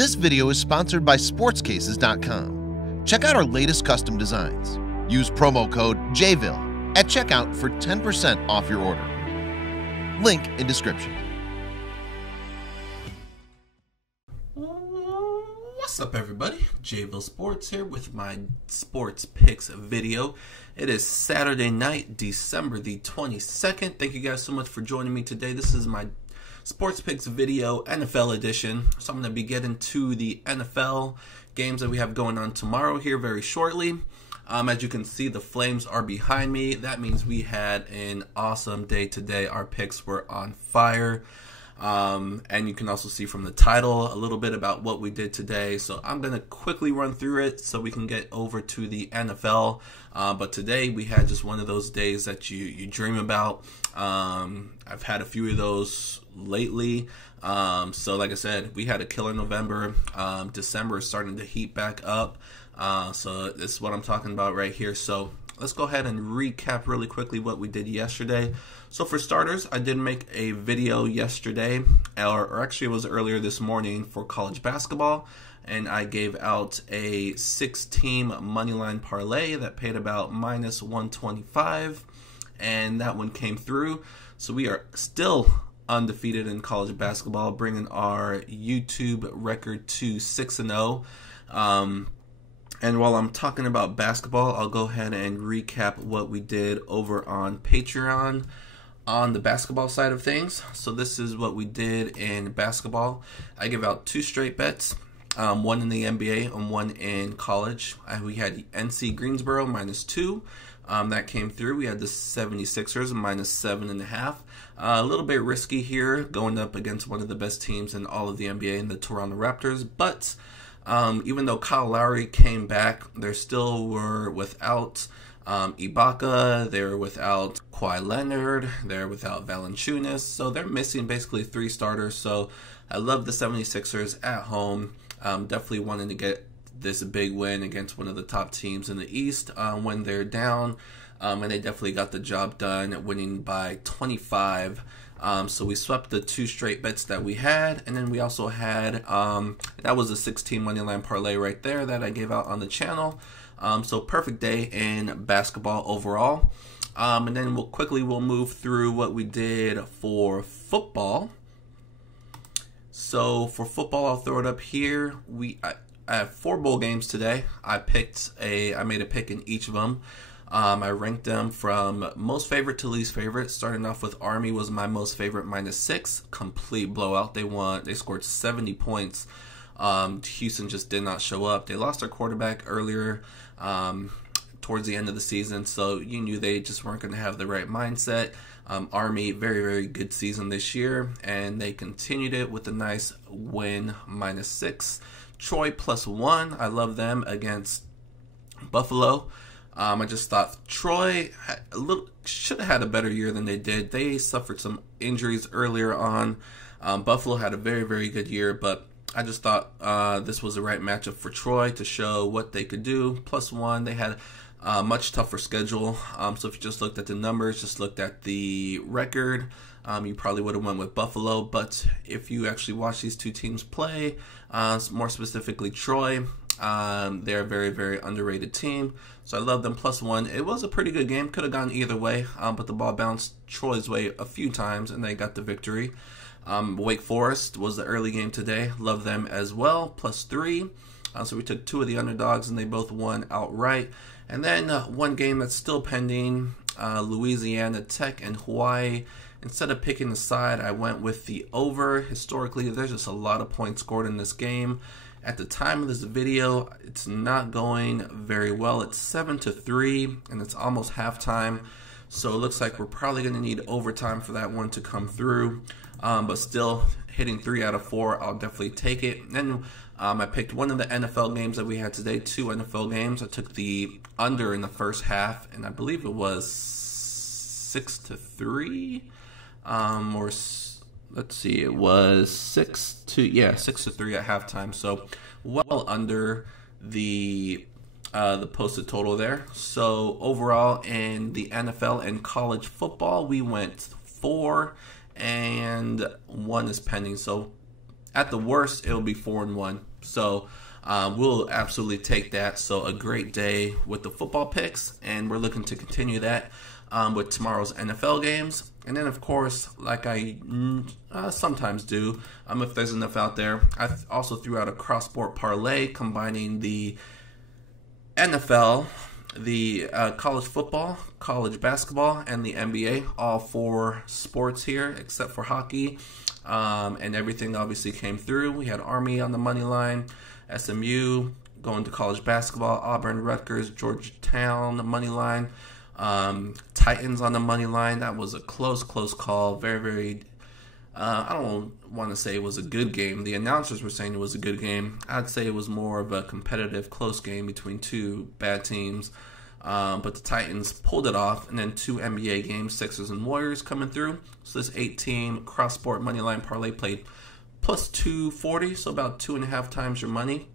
This video is sponsored by sportscases.com. Check out our latest custom designs. Use promo code JVille at checkout for 10% off your order. Link in description. What's up, everybody? JVille Sports here with my sports picks video. It is Saturday night, December the 22nd. Thank you guys so much for joining me today. This is my sports picks video, NFL edition. So I'm going to be getting to the NFL games that we have going on tomorrow here very shortly. As you can see, the Flames are behind me. That means we had an awesome day today. Our picks were on fire. And you can also see from the title a little bit about what we did today. So I'm going to quickly run through it so we can get over to the NFL. But today we had just one of those days that you dream about. I've had a few of those lately. So like I said, we had a killer November. December is starting to heat back up. So this is what I'm talking about right here. So let's go ahead and recap really quickly what we did yesterday. So for starters, I did make a video yesterday, or actually it was earlier this morning, for college basketball, and I gave out a 6-team moneyline parlay that paid about minus 125, and that one came through. So we are still undefeated in college basketball, bringing our YouTube record to 6-0. And while I'm talking about basketball, I'll go ahead and recap what we did over on Patreon on the basketball side of things. So this is what we did in basketball. I give out 2 straight bets, one in the NBA and one in college. We had NC Greensboro -2. That came through. We had the 76ers -7.5. A little bit risky here, going up against one of the best teams in all of the NBA in the Toronto Raptors. But even though Kyle Lowry came back, they still were without Ibaka, they're without Kawhi Leonard, they're without Valanciunas, so they're missing basically 3 starters. So I love the 76ers at home. Definitely wanting to get this big win against one of the top teams in the East when they're down, and they definitely got the job done, winning by 25. So we swept the 2 straight bets that we had, and then we also had, that was a 16 money line parlay right there that I gave out on the channel. So perfect day in basketball overall. And then we'll move through what we did for football. So for football, I'll throw it up here. I have 4 bowl games today. I made a pick in each of them. I ranked them from most favorite to least favorite. Starting off with Army was my most favorite, -6. Complete blowout. They scored 70 points. Houston just did not show up. They lost their quarterback earlier towards the end of the season, so you knew they just weren't going to have the right mindset. Army, very, very good season this year, and they continued it with a nice win, -6. Troy +1. I love them against Buffalo. I just thought Troy should have had a better year than they did. They suffered some injuries earlier on. Buffalo had a very, very good year, but I just thought this was the right matchup for Troy to show what they could do. +1. They had a much tougher schedule. So if you just looked at the numbers, just looked at the record, you probably would have went with Buffalo. But if you actually watch these 2 teams play, more specifically Troy, they're a very, very underrated team. So I love them +1. It was a pretty good game. Could have gone either way, but the ball bounced Troy's way a few times, and they got the victory. Wake Forest was the early game today. Love them as well, +3. So we took 2 of the underdogs, and they both won outright. And then one game that's still pending, Louisiana Tech and Hawaii. Instead of picking the side, I went with the over. Historically, there's just a lot of points scored in this game. At the time of this video, it's not going very well. It's 7-3, and it's almost halftime. So it looks like we're probably going to need overtime for that one to come through. But still, hitting 3 out of 4, I'll definitely take it. And then I picked one of the NFL games that we had today, 2 NFL games. I took the under in the first half, and I believe it was 6-3. Let's see, it was 6-3 at halftime. So well under the posted total there. So overall in the NFL and college football, we went 4 and 1 is pending. So At the worst, it'll be 4-1. So we'll absolutely take that. So a great day with the football picks, and we're looking to continue that with tomorrow's NFL games. And then, of course, like I sometimes do, if there's enough out there, I also threw out a cross-sport parlay combining the NFL, the college football, college basketball, and the NBA, all 4 sports here except for hockey. And everything obviously came through. We had Army on the money line, SMU going to college basketball, Auburn, Rutgers, Georgetown, the money line, Titans on the money line. That was a close call. Very, very, I don't want to say it was a good game. The announcers were saying it was a good game. I'd say it was more of a competitive, close game between 2 bad teams. But the Titans pulled it off, and then 2 NBA games, Sixers and Warriors coming through. So this 8-team cross-sport moneyline parlay played plus 240, so about 2.5 times your money.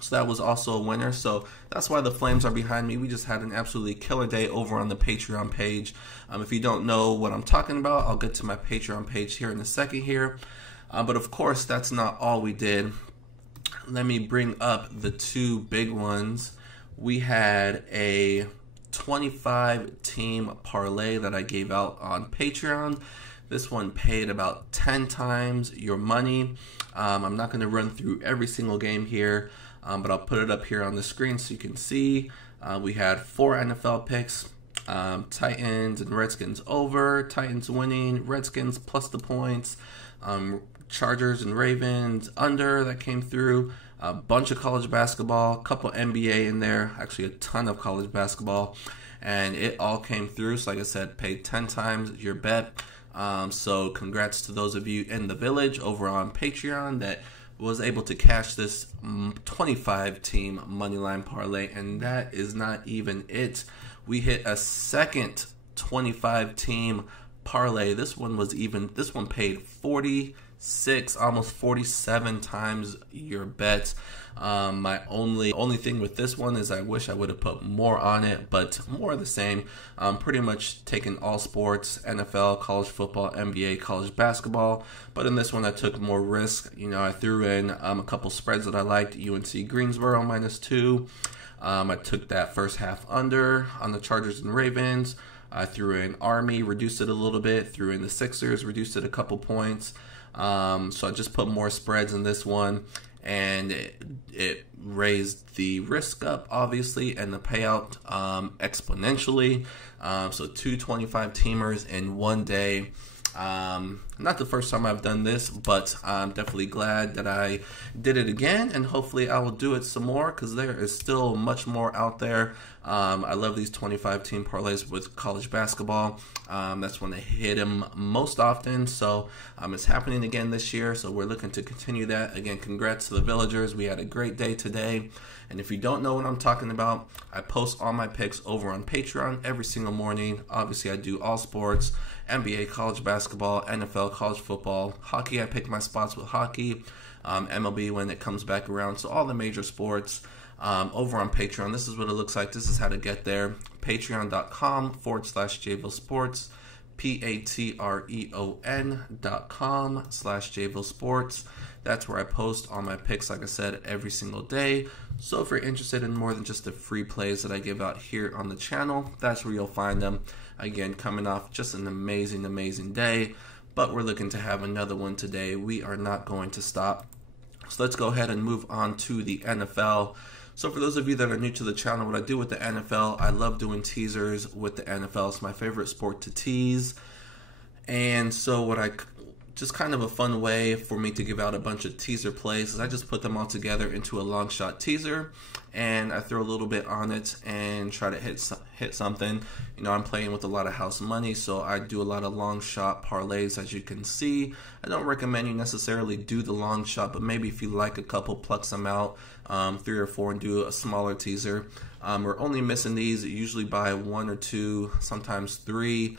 So that was also a winner. So that's why the Flames are behind me. We just had an absolutely killer day over on the Patreon page. If you don't know what I'm talking about, I'll get to my Patreon page here in a second here. But of course, that's not all we did. Let me bring up the 2 big ones. We had a 25-team parlay that I gave out on Patreon. This one paid about 10 times your money. I'm not going to run through every single game here, but I'll put it up here on the screen so you can see. We had 4 NFL picks. Titans and Redskins over, Titans winning, Redskins plus the points, Chargers and Ravens under, that came through. A bunch of college basketball, a couple NBA in there, actually a ton of college basketball, and it all came through. So like I said, paid 10 times your bet. So congrats to those of you in the village over on Patreon that was able to cash this 25-team moneyline parlay, and that is not even it. We hit a second 25-team parlay. This one paid 46, almost 47 times your bet. My only thing with this one is I wish I would have put more on it, but more of the same. Pretty much taking all sports, NFL, college football, NBA, college basketball. But in this one, I took more risk. I threw in a couple spreads that I liked. UNC Greensboro -2. I took that first half under on the Chargers and Ravens. I threw in Army, reduced it a little bit. Threw in the Sixers, reduced it a couple points. So I just put more spreads in this one, and it raised the risk up, obviously, and the payout exponentially. So 2 25-teamers in one day. Not the first time I've done this, but I'm definitely glad that I did it again, and hopefully I will do it some more because there is still much more out there. I love these 25-team parlays with college basketball. That's when they hit them most often, so it's happening again this year, so we're looking to continue that. Again, congrats to the Villagers. We had a great day today, and if you don't know what I'm talking about, I post all my picks over on Patreon every single morning. Obviously, I do all sports, NBA, college basketball, NFL, college football, hockey. I pick my spots with hockey, MLB when it comes back around, so all the major sports. Over on Patreon, this is what it looks like. This is how to get there. Patreon.com/JVille Sports. Patreon.com/JVille Sports. That's where I post all my picks, like I said, every single day. So if you're interested in more than just the free plays that I give out here on the channel, that's where you'll find them. Again, coming off just an amazing, amazing day. But we're looking to have another one today. We are not going to stop. So let's go ahead and move on to the NFL. So for those of you that are new to the channel, what I do with the NFL, I love doing teasers with the NFL. It's my favorite sport to tease. And so just kind of a fun way for me to give out a bunch of teaser plays is I just put them all together into a long shot teaser, and I throw a little bit on it and try to hit something. I'm playing with a lot of house money, so I do a lot of long shot parlays, as you can see. I don't recommend you necessarily do the long shot, but maybe if you like a couple, pluck some out, 3 or 4, and do a smaller teaser. We're only missing these usually by 1 or 2, sometimes 3.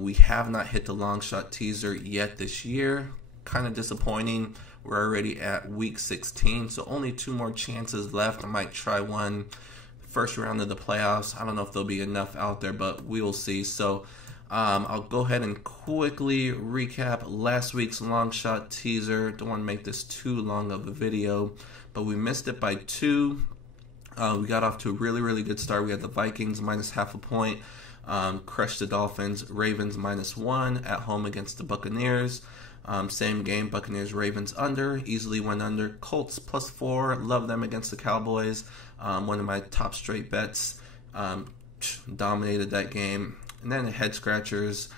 We have not hit the long shot teaser yet this year. Kind of disappointing. We're already at week 16, so only 2 more chances left. I might try one first round of the playoffs. I don't know if there'll be enough out there, but we will see. So I'll go ahead and quickly recap last week's long shot teaser. Don't want to make this too long of a video, but we missed it by 2. We got off to a really good start. We had the Vikings minus half a point, crushed the Dolphins. Ravens minus 1 at home against the Buccaneers. Same game, Buccaneers Ravens under, easily went under. Colts plus 4, love them against the Cowboys. One of my top straight bets, dominated that game. And then the head scratchers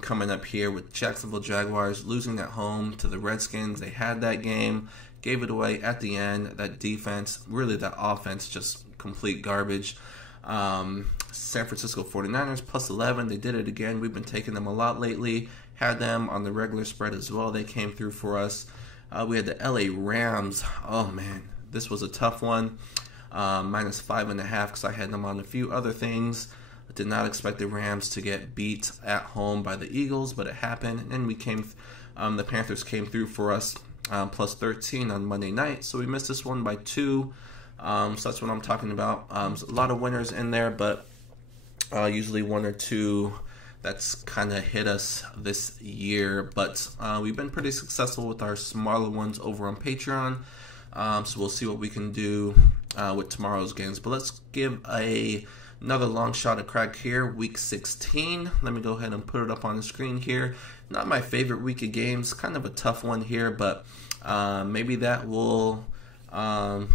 coming up here with Jacksonville Jaguars losing at home to the Redskins. They had that game, gave it away at the end. That defense, really that offense, just complete garbage. San Francisco 49ers plus 11. They did it again. We've been taking them a lot lately. Had them on the regular spread as well. They came through for us. We had the LA Rams. Oh, man. This was a tough one. Minus 5.5 because I had them on a few other things. Did not expect the Rams to get beat at home by the Eagles, but it happened. And the Panthers came through for us, plus 13 on Monday night. So we missed this one by 2. So that's what I'm talking about. A lot of winners in there, but usually 1 or 2 that's kind of hit us this year. But we've been pretty successful with our smaller ones over on Patreon. So we'll see what we can do with tomorrow's games. But let's give another long shot at crack here, week 16. Let me go ahead and put it up on the screen here. Not my favorite week of games, kind of a tough one here, but maybe that will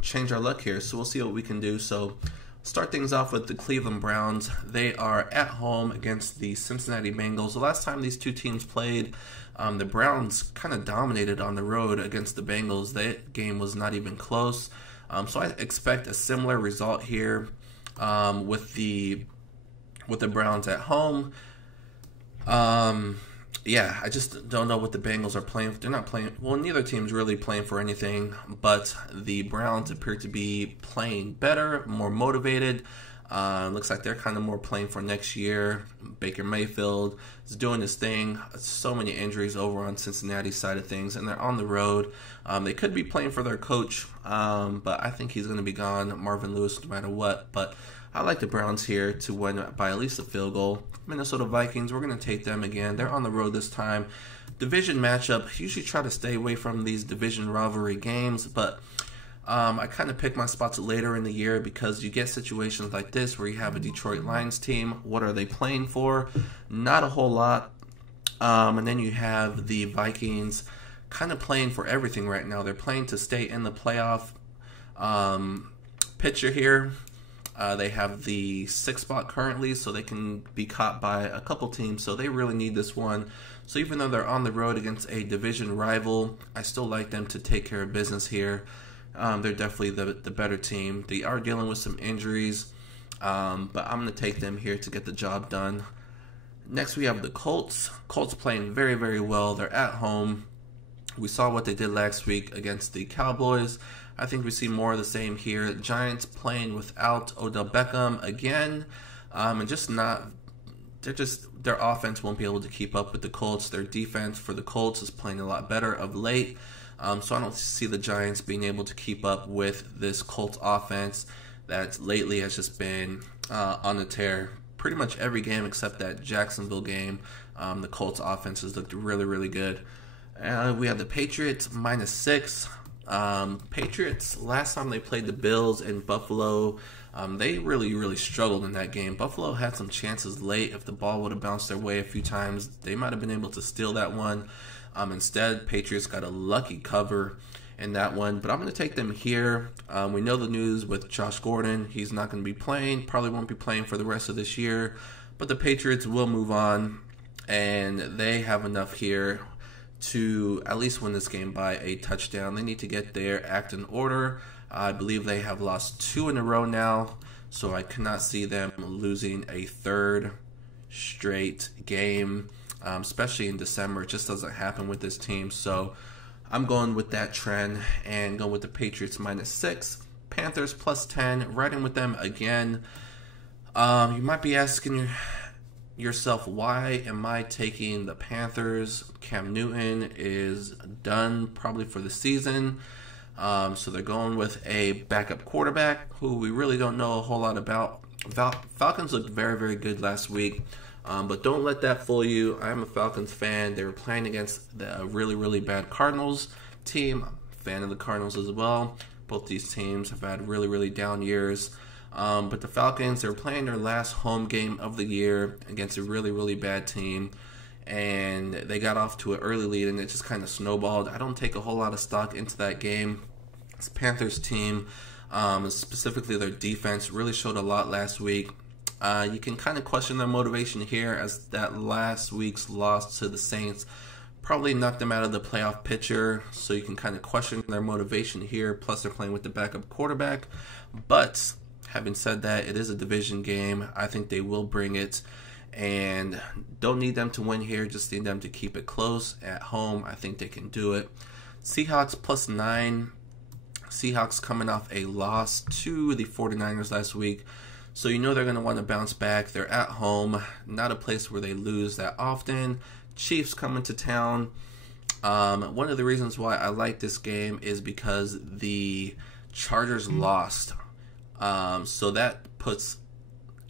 change our luck here. So we'll see what we can do. So start things off with the Cleveland Browns. They are at home against the Cincinnati Bengals. The last time these two teams played, the Browns kind of dominated on the road against the Bengals. That game was not even close. So I expect a similar result here. With the Browns at home. Yeah, I just don't know what the Bengals are playing. They're not playing, well, neither team's really playing for anything, but the Browns appear to be playing better, more motivated. Looks like they're kind of more playing for next year. Baker Mayfield is doing his thing. So many injuries over on Cincinnati's side of things, and they're on the road. They could be playing for their coach, but I think he's going to be gone, Marvin Lewis, no matter what. But I like the Browns here to win by at least a field goal. Minnesota Vikings, we're going to take them again. They're on the road this time. Division matchup. Usually try to stay away from these division rivalry games, but I kind of pick my spots later in the year because you get situations like this where you have a Detroit Lions team. What are they playing for? Not a whole lot. And then you have the Vikings kind of playing for everything right now. They're playing to stay in the playoff picture here. They have the 6th spot currently, so they can be caught by a couple teams. So they really need this one. So even though they're on the road against a division rival, I still like them to take care of business here. They're definitely the better team. They are dealing with some injuries, but I'm going to take them here to get the job done. Next, we have the Colts. Colts playing very well. They're at home. We saw what they did last week against the Cowboys. I think we see more of the same here. Giants playing without Odell Beckham again, and their offense won't be able to keep up with the Colts. Their defense for the Colts is playing a lot better of late. So I don't see the Giants being able to keep up with this Colts offense that lately has just been on the tear. Pretty much every game except that Jacksonville game, the Colts offense has looked really good. We have the Patriots -6. Patriots, last time they played the Bills in Buffalo, they really struggled in that game. Buffalo had some chances late. If the ball would have bounced their way a few times, they might have been able to steal that one. Instead, Patriots got a lucky cover in that one. But I'm going to take them here. We know the news with Josh Gordon. He's not going to be playing. Probably won't be playing for the rest of this year. But the Patriots will move on. And they have enough here to at least win this game by a touchdown. They need to get their act in order. I believe they have lost 2 in a row now. So I cannot see them losing a 3rd straight game. Especially in December. It just doesn't happen with this team. So I'm going with that trend and going with the Patriots -6. Panthers +10. Riding with them again. You might be asking yourself, why am I taking the Panthers? Cam Newton is done probably for the season. So they're going with a backup quarterback who we really don't know a whole lot about. Falcons looked very good last week. But don't let that fool you. I'm a Falcons fan. They were playing against the really, really bad Cardinals team. I'm a fan of the Cardinals as well. Both these teams have had really, really down years. But the Falcons, they're playing their last home game of the year against a really, really bad team. And they got off to an early lead, and it just kind of snowballed. I don't take a whole lot of stock into that game. This Panthers team, specifically their defense, really showed a lot last week. You can kind of question their motivation here, as that last week's loss to the Saints probably knocked them out of the playoff picture, so you can kind of question their motivation here. Plus, they're playing with the backup quarterback. But having said that, it is a division game. I think they will bring it, and don't need them to win here. Just need them to keep it close at home. I think they can do it. Seahawks +9. Seahawks coming off a loss to the 49ers last week, so you know they're going to want to bounce back. They're at home, not a place where they lose that often. Chiefs coming to town. One of the reasons why I like this game is because the Chargers lost. So that puts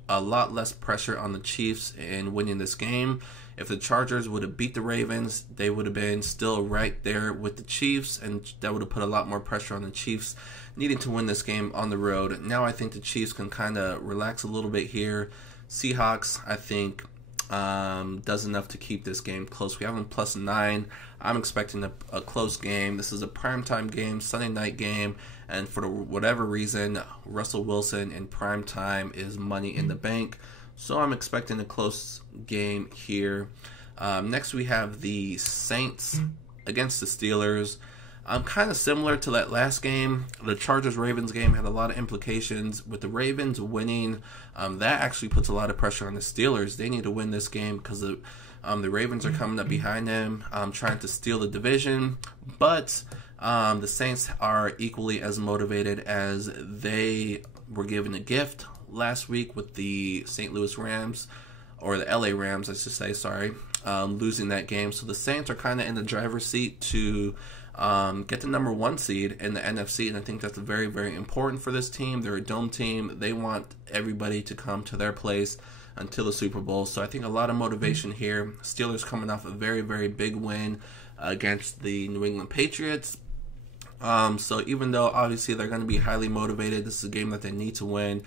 a lot less pressure on the Chiefs in winning this game. If the Chargers would have beat the Ravens, they would have been still right there with the Chiefs, and that would have put a lot more pressure on the Chiefs needing to win this game on the road. Now I think the Chiefs can kind of relax a little bit here. Seahawks, I think, does enough to keep this game close. We have them +9. I'm expecting a close game. This is a primetime game, Sunday night game, and for whatever reason, Russell Wilson in primetime is money in the bank. So I'm expecting a close game here. Next we have the Saints against the Steelers. Kind of similar to that last game. The Chargers-Ravens game had a lot of implications. With the Ravens winning, that actually puts a lot of pressure on the Steelers. They need to win this game because the Ravens are coming up behind them, trying to steal the division. But the Saints are equally as motivated, as they were given a gift last week with the St. Louis Rams, or the LA Rams, I should say, sorry, losing that game. So the Saints are kind of in the driver's seat to get the #1 seed in the NFC, and I think that's very, very important for this team. They're a dome team. They want everybody to come to their place until the Super Bowl. So I think a lot of motivation here. Steelers coming off a very, very big win against the New England Patriots. So even though obviously they're going to be highly motivated, this is a game that they need to win.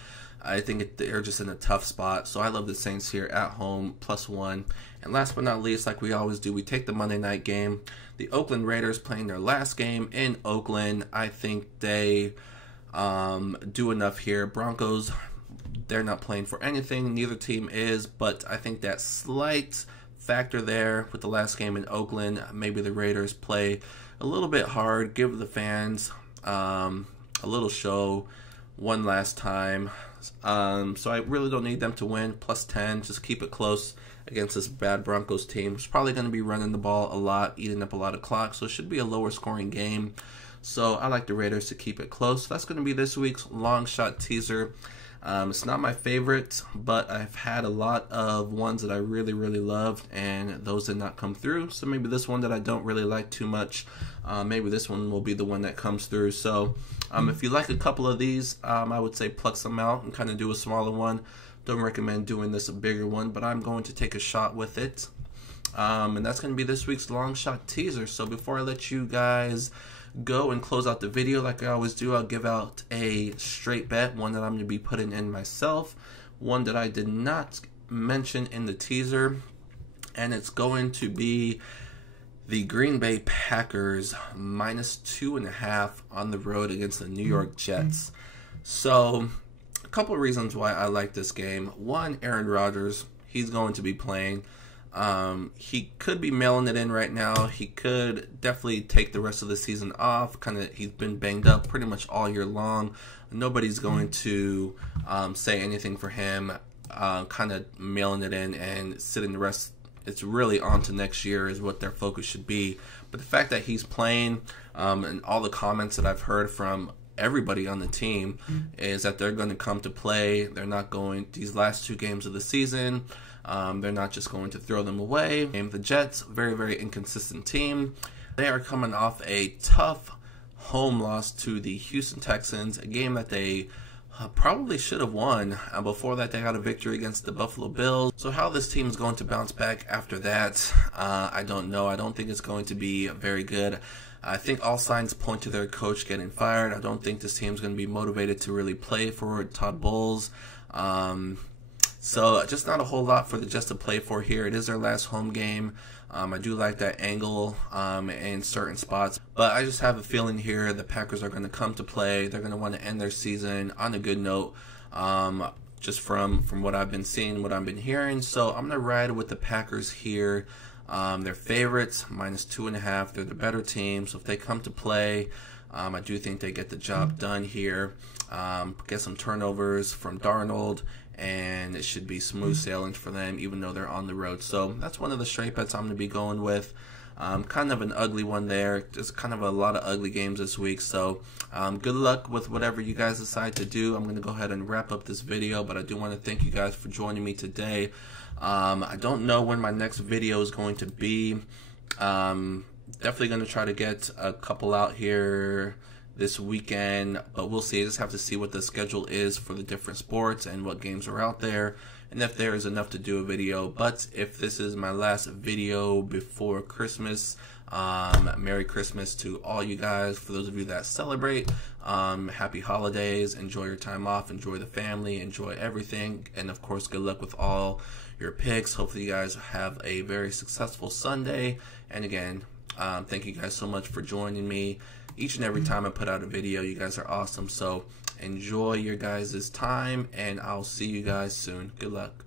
I think they're just in a tough spot. So I love the Saints here at home, +1. And last but not least, like we always do, we take the Monday night game. The Oakland Raiders playing their last game in Oakland. I think they do enough here. Broncos, they're not playing for anything. Neither team is. But I think that slight factor there with the last game in Oakland, maybe the Raiders play a little bit hard, give the fans a little show one last time. So I really don't need them to win. +10, just keep it close against this bad Broncos team. It's probably going to be running the ball a lot, eating up a lot of clock, so it should be a lower scoring game. So I like the Raiders to keep it close. That's going to be this week's long shot teaser. It's not my favorite, but I've had a lot of ones that I really, really loved, and those did not come through. So maybe this one that I don't really like too much, maybe this one will be the one that comes through. So if you like a couple of these, I would say pluck some out and kind of do a smaller one. Don't recommend doing this a bigger one, but I'm going to take a shot with it. And that's going to be this week's long shot teaser. So before I let you guys go and close out the video, like I always do, I'll give out a straight bet, one that I'm going to be putting in myself, one that I did not mention in the teaser, and it's going to be the Green Bay Packers -2.5 on the road against the New York Jets. So a couple of reasons why I like this game. One, Aaron Rodgers, he's going to be playing. He could be mailing it in right now. He could definitely take the rest of the season off. He's been banged up pretty much all year long. Nobody's going to say anything for him. Kind of mailing it in and sitting the rest. It's really on to next year is what their focus should be. But the fact that he's playing, and all the comments that I've heard from everybody on the team is that they're going to come to play. They're not going these last 2 games of the season. They're not just going to throw them away. And the Jets, very, very inconsistent team. They are coming off a tough home loss to the Houston Texans, a game that they Probably should have won. Before that, they got a victory against the Buffalo Bills. So how this team is going to bounce back after that, I don't know. I don't think it's going to be very good. I think all signs point to their coach getting fired. I don't think this team's going to be motivated to really play for Todd Bowles. So just not a whole lot for the Jets to play for here. It is their last home game. I do like that angle in certain spots. But I just have a feeling here the Packers are going to come to play. They're going to want to end their season on a good note, just from what I've been seeing, what I've been hearing. So I'm going to ride with the Packers here. They're favorites, -2.5. They're the better team. So if they come to play, I do think they get the job done here. Get some turnovers from Darnold, and it should be smooth sailing for them, even though they're on the road. So that's one of the straight bets I'm going to be going with. Kind of an ugly one there. Just kind of a lot of ugly games this week. So good luck with whatever you guys decide to do. I'm going to go ahead and wrap up this video, but I do want to thank you guys for joining me today. I don't know when my next video is going to be. Definitely going to try to get a couple out here this weekend, but we'll see. I just have to see what the schedule is for the different sports and what games are out there, and if there is enough to do a video. But if this is my last video before Christmas, Merry Christmas to all you guys. For those of you that celebrate, happy holidays. Enjoy your time off, enjoy the family, enjoy everything, and of course good luck with all your picks. Hopefully you guys have a very successful Sunday. And again, thank you guys so much for joining me each and every time I put out a video. You guys are awesome. So enjoy your guys' time, and I'll see you guys soon. Good luck.